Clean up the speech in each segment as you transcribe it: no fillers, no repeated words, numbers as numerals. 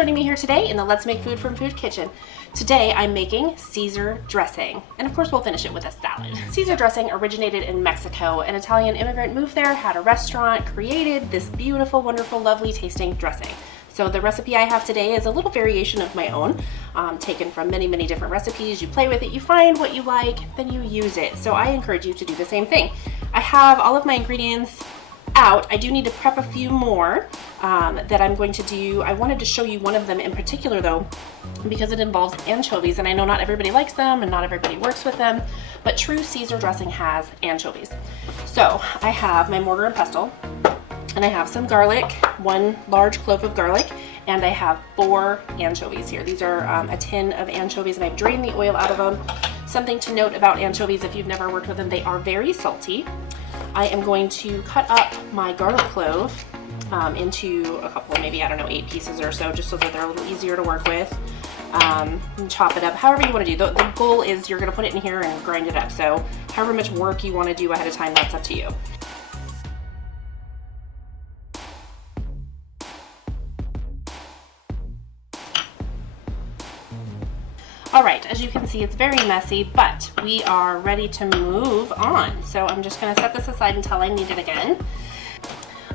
joining me here today in the Let's Make Food from Food kitchen. Today I'm making Caesar dressing, and of course we'll finish it with a salad. Caesar dressing originated in Mexico. An Italian immigrant moved there, had a restaurant, created this beautiful, wonderful, lovely tasting dressing. So the recipe I have today is a little variation of my own, taken from many, many different recipes. You play with it, you find what you like, then you use it. So I encourage you to do the same thing. I have all of my ingredients out. I do need to prep a few more that I'm going to do. I wanted to show you one of them in particular though, because it involves anchovies, and I know not everybody likes them and not everybody works with them, but true Caesar dressing has anchovies. So I have my mortar and pestle, and I have some garlic, one large clove of garlic, and I have 4 anchovies here. These are a tin of anchovies, and I've drained the oil out of them. Something to note about anchovies, if you've never worked with them, they are very salty. I am going to cut up my garlic clove into a couple, maybe, I don't know, 8 pieces or so, just so that they're a little easier to work with. And chop it up however you want to do. The goal is you're going to put it in here and grind it up. So however much work you want to do ahead of time, that's up to you. All right, as you can see, it's very messy, but we are ready to move on. So I'm just gonna set this aside until I need it again.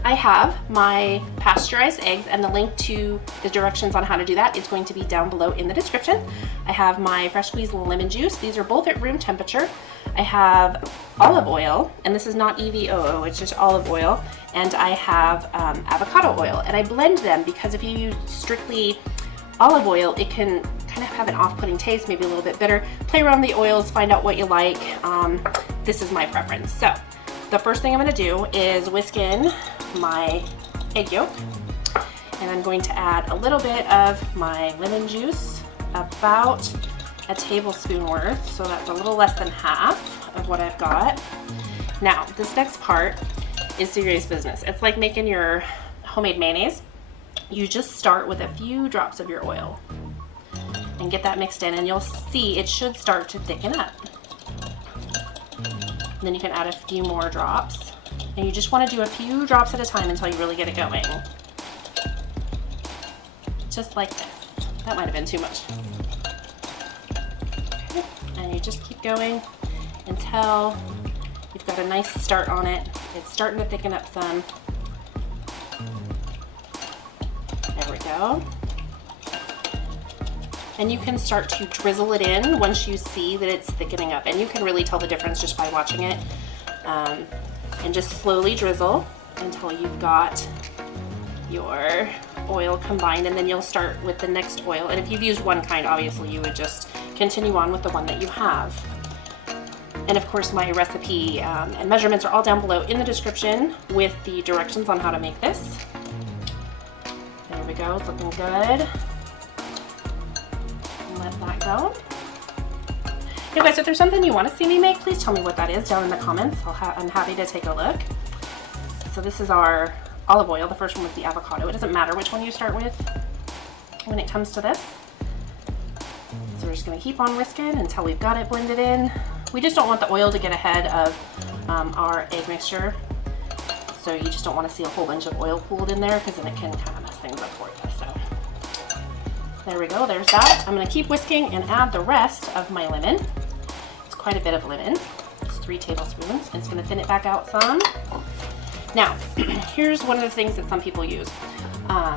I have my pasteurized eggs, and the link to the directions on how to do that is going to be down below in the description. I have my fresh squeezed lemon juice. These are both at room temperature. I have olive oil, and this is not EVOO, it's just olive oil. And I have avocado oil, and I blend them because if you use strictly olive oil, it can kind of have an off-putting taste, maybe a little bit bitter. Play around the oils, find out what you like. This is my preference. So the first thing I'm going to do is whisk in my egg yolk, and I'm going to add a little bit of my lemon juice, about a tablespoon worth, so that's a little less than half of what I've got. Now this next part is serious business. It's like making your homemade mayonnaise. You just start with a few drops of your oil and get that mixed in, and you'll see it should start to thicken up. And then you can add a few more drops, and you just want to do a few drops at a time until you really get it going. Just like this. That might have been too much. Okay. And you just keep going until you've got a nice start on it. It's starting to thicken up some. There we go. And you can start to drizzle it in once you see that it's thickening up, and you can really tell the difference just by watching it. And just slowly drizzle until you've got your oil combined, and then you'll start with the next oil. And if you've used one kind, obviously you would just continue on with the one that you have. And of course my recipe and measurements are all down below in the description with the directions on how to make this. There we go, it's looking good. Let that go. Hey guys, if there's something you want to see me make, please tell me what that is down in the comments. I'm happy to take a look. So this is our olive oil. The first one was the avocado. It doesn't matter which one you start with when it comes to this. So we're just going to keep on whisking until we've got it blended in. We just don't want the oil to get ahead of our egg mixture. So you just don't want to see a whole bunch of oil pooled in there, because then it can kind of mess things up for you. So there we go, there's that. I'm going to keep whisking and add the rest of my lemon. It's quite a bit of lemon. It's 3 tablespoons. It's going to thin it back out some. Now, here's one of the things that some people use.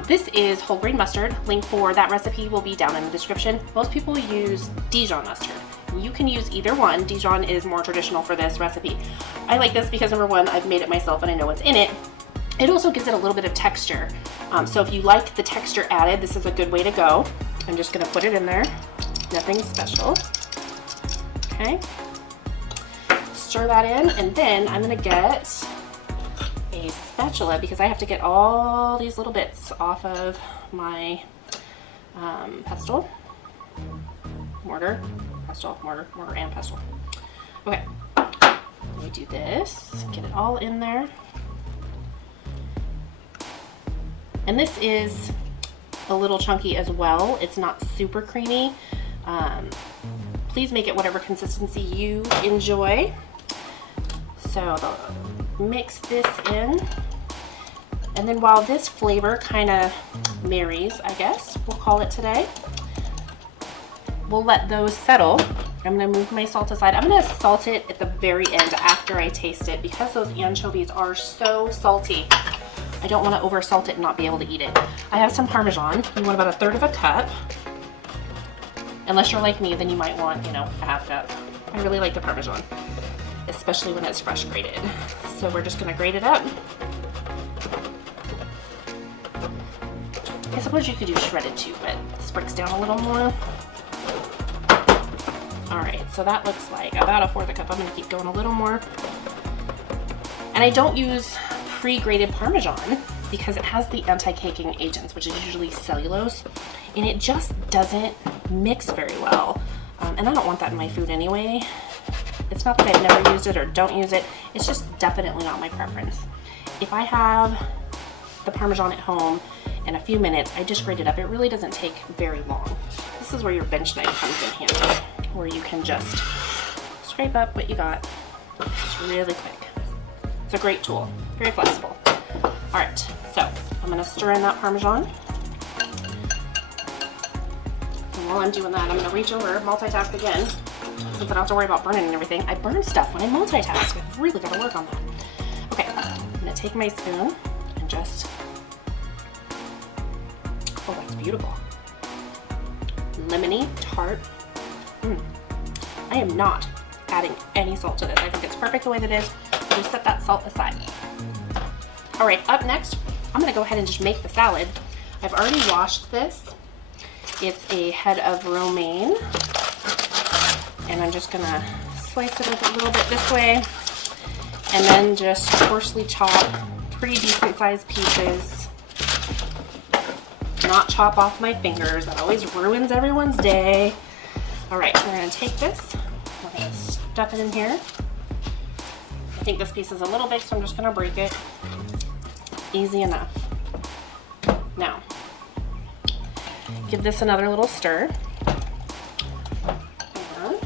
This is whole grain mustard. Link for that recipe will be down in the description. Most people use Dijon mustard. You can use either one. Dijon is more traditional for this recipe. I like this because, number one, I've made it myself and I know what's in it. It also gives it a little bit of texture. So if you like the texture added, this is a good way to go. I'm just gonna put it in there. Nothing special. Okay. Stir that in, and then I'm gonna get a spatula because I have to get all these little bits off of my pestle. Mortar, pestle, mortar and pestle. Okay. Let me do this. Get it all in there. And this is a little chunky as well. It's not super creamy. Please make it whatever consistency you enjoy. So mix this in. And then while this flavor kind of marries, I guess we'll call it today, we'll let those settle. I'm gonna move my salt aside. I'm gonna salt it at the very end after I taste it because those anchovies are so salty. I don't wanna over salt it and not be able to eat it. I have some Parmesan. You want about 1/3 of a cup. Unless you're like me, then you might want, you know, a 1/2 cup. I really like the Parmesan, especially when it's fresh grated. So we're just gonna grate it up. I suppose you could do shredded too, but this breaks down a little more. All right, so that looks like about 1/4 cup. I'm gonna keep going a little more. And I don't use pre-grated Parmesan because it has the anti-caking agents, which is usually cellulose, and it just doesn't mix very well. And I don't want that in my food anyway. It's not that I've never used it or don't use it. It's just definitely not my preference. If I have the Parmesan at home in a few minutes, I just grate it up. It really doesn't take very long. This is where your bench knife comes in handy, where you can just scrape up what you got. It's really quick. It's a great tool, very flexible. All right, so I'm gonna stir in that Parmesan. And while I'm doing that, I'm gonna reach over, multitask again, since I don't have to worry about burning and everything. I burn stuff when I multitask. I've really gotta work on that. Okay, I'm gonna take my spoon and just, oh, that's beautiful. Lemony, tart. I am not adding any salt to this. I think it's perfect the way that it is. Just set that salt aside. All right, up next, I'm gonna go ahead and just make the salad. I've already washed this. It's a head of romaine. And I'm just gonna slice it a little bit this way. And then just coarsely chop pretty decent sized pieces. Not chop off my fingers. That always ruins everyone's day. All right, we're gonna take this. We're gonna stuff it in here. I think this piece is a little big, so I'm just gonna break it. Easy enough. Now, give this another little stir. And I'm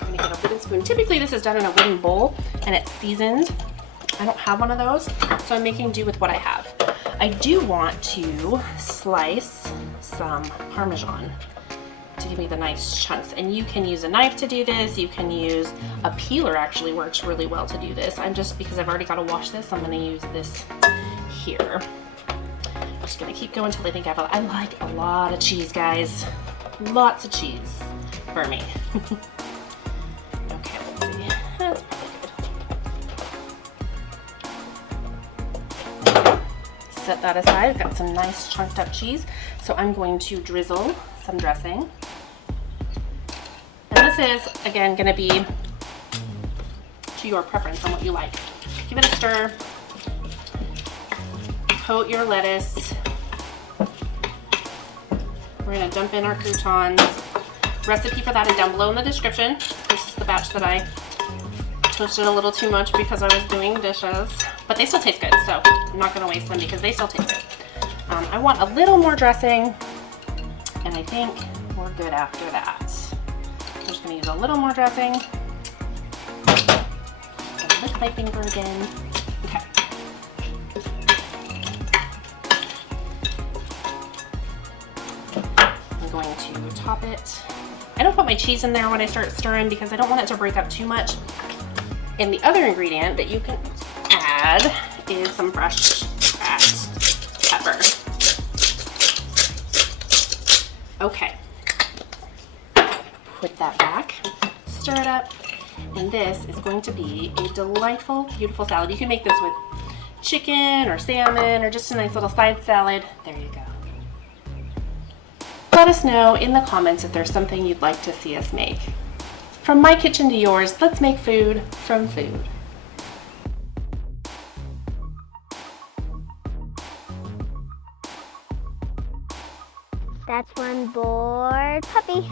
gonna get a wooden spoon. Typically this is done in a wooden bowl and it's seasoned. I don't have one of those, so I'm making do with what I have. I do want to slice some Parmesan to give me the nice chunks. And you can use a knife to do this. You can use a peeler, actually works really well to do this. I'm just, because I've already got to wash this, I'm gonna use this here. I'm just gonna keep going until I think I like a lot of cheese, guys. Lots of cheese for me. Okay, let's see. That's probably good. Set that aside. I've got some nice chunked up cheese. So I'm going to drizzle some dressing. And this is, again, gonna be to your preference on what you like. Give it a stir. Coat your lettuce. We're gonna dump in our croutons. Recipe for that is down below in the description. This is the batch that I toasted a little too much because I was doing dishes, but they still taste good, so I'm not gonna waste them because they still taste good. I want a little more dressing, and I think we're good after that. I'm just gonna use a little more dressing. Lick my finger again. Okay. I'm going to top it. I don't put my cheese in there when I start stirring because I don't want it to break up too much. And the other ingredient that you can add is some fresh pepper. Okay. Put that back, stir it up, and this is going to be a delightful, beautiful salad. You can make this with chicken or salmon or just a nice little side salad. There you go. Let us know in the comments if there's something you'd like to see us make. From my kitchen to yours, let's make food from food. That's one bored puppy.